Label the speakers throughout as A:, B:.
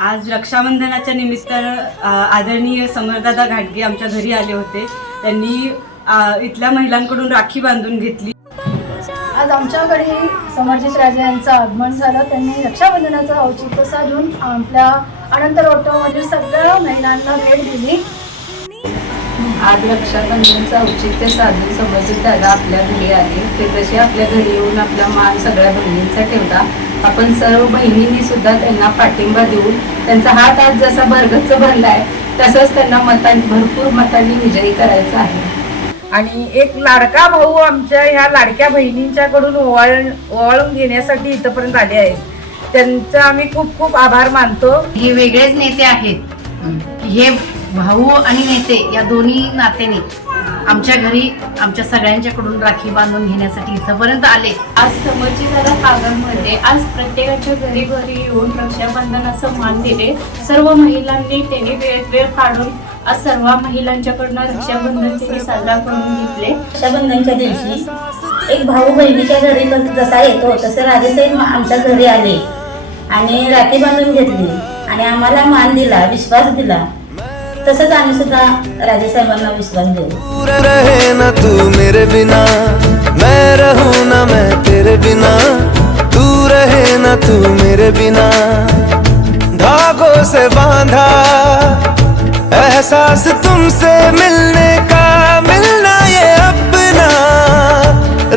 A: आज रक्षाबंधनाच्या निमित्तानं आदरणीय समरदादा घाटगे आमच्या घरी आले होते. त्यांनी इथल्या महिलांकडून राखी बांधून घेतली.
B: आज आमच्याकडे समरजित राजे यांचं आगमन झालं. त्यांनी रक्षाबंधनाचं औचित्य साधून आपल्या अनंत रोटोमधील सगळ्या महिलांना भेट दिली.
C: आज रक्षाबंधनचं औचित्य साधून समजित दादा आपल्या घरी आले. ते जसे आपल्या घरी येऊन आपला मान सगळ्या बहिणींचा ठेवला आपण सर्व बहिणींनी सुद्धा त्यांना पाठिंबा देऊन त्यांचा हात आज जसा भरगच्च भरलाय तसंच त्यांना मतांनी भरपूर मतांनी विजयी करायचा आहे.
D: आणि एक लाडका भाऊ आमच्या ह्या लाडक्या बहिणींच्याकडून ओवाळ ओवाळून घेण्यासाठी इथंपर्यंत आले आहेत. त्यांचा आम्ही खूप खूप आभार मानतो.
E: हे वेगळेच नेते आहेत. हे भाऊ आणि नेते या दोन्ही नात्याने आमच्या घरी आमच्या सगळ्यांच्याकडून राखी बांधून घेण्यासाठी इथंपर्यंत आले.
F: आज समर्जिताला कागदमध्ये आज प्रत्येकाच्या घरी घरी येऊन रक्षाबंधनाचं मान दिले. सर्व महिलांनी त्यांनी वेळ वेळ काढून आज सर्व महिलांच्याकडनं रक्षाबंधन त्यांनी साजरा करून घेतले.
G: रक्षाबंधनच्या दिवशी एक भाऊ बहिणीच्या घरी जसा येतो तसं राजेसाहेब आमच्या घरी आले आणि राखी बांधून घेतली आणि आम्हाला मान दिला विश्वास दिला. तसंच आम्ही सुद्धा राजेसाहेबांना विश्वास देऊ.
H: रहे ना तू मेरे बिना. मैं रहूँ ना मैं तेरे बिना. तू रहे ना तू मेरे बिना. धागों से बांधा एहसास तुमसे मिलने का. मिलना ये अपना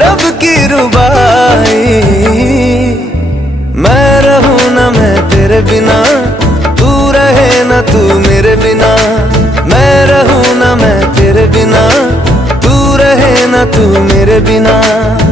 H: रब की रुबाई. मैं रहूँ ना मैं तेरे बिना. तू रहे ना तू मेरे तू मेरे बिना।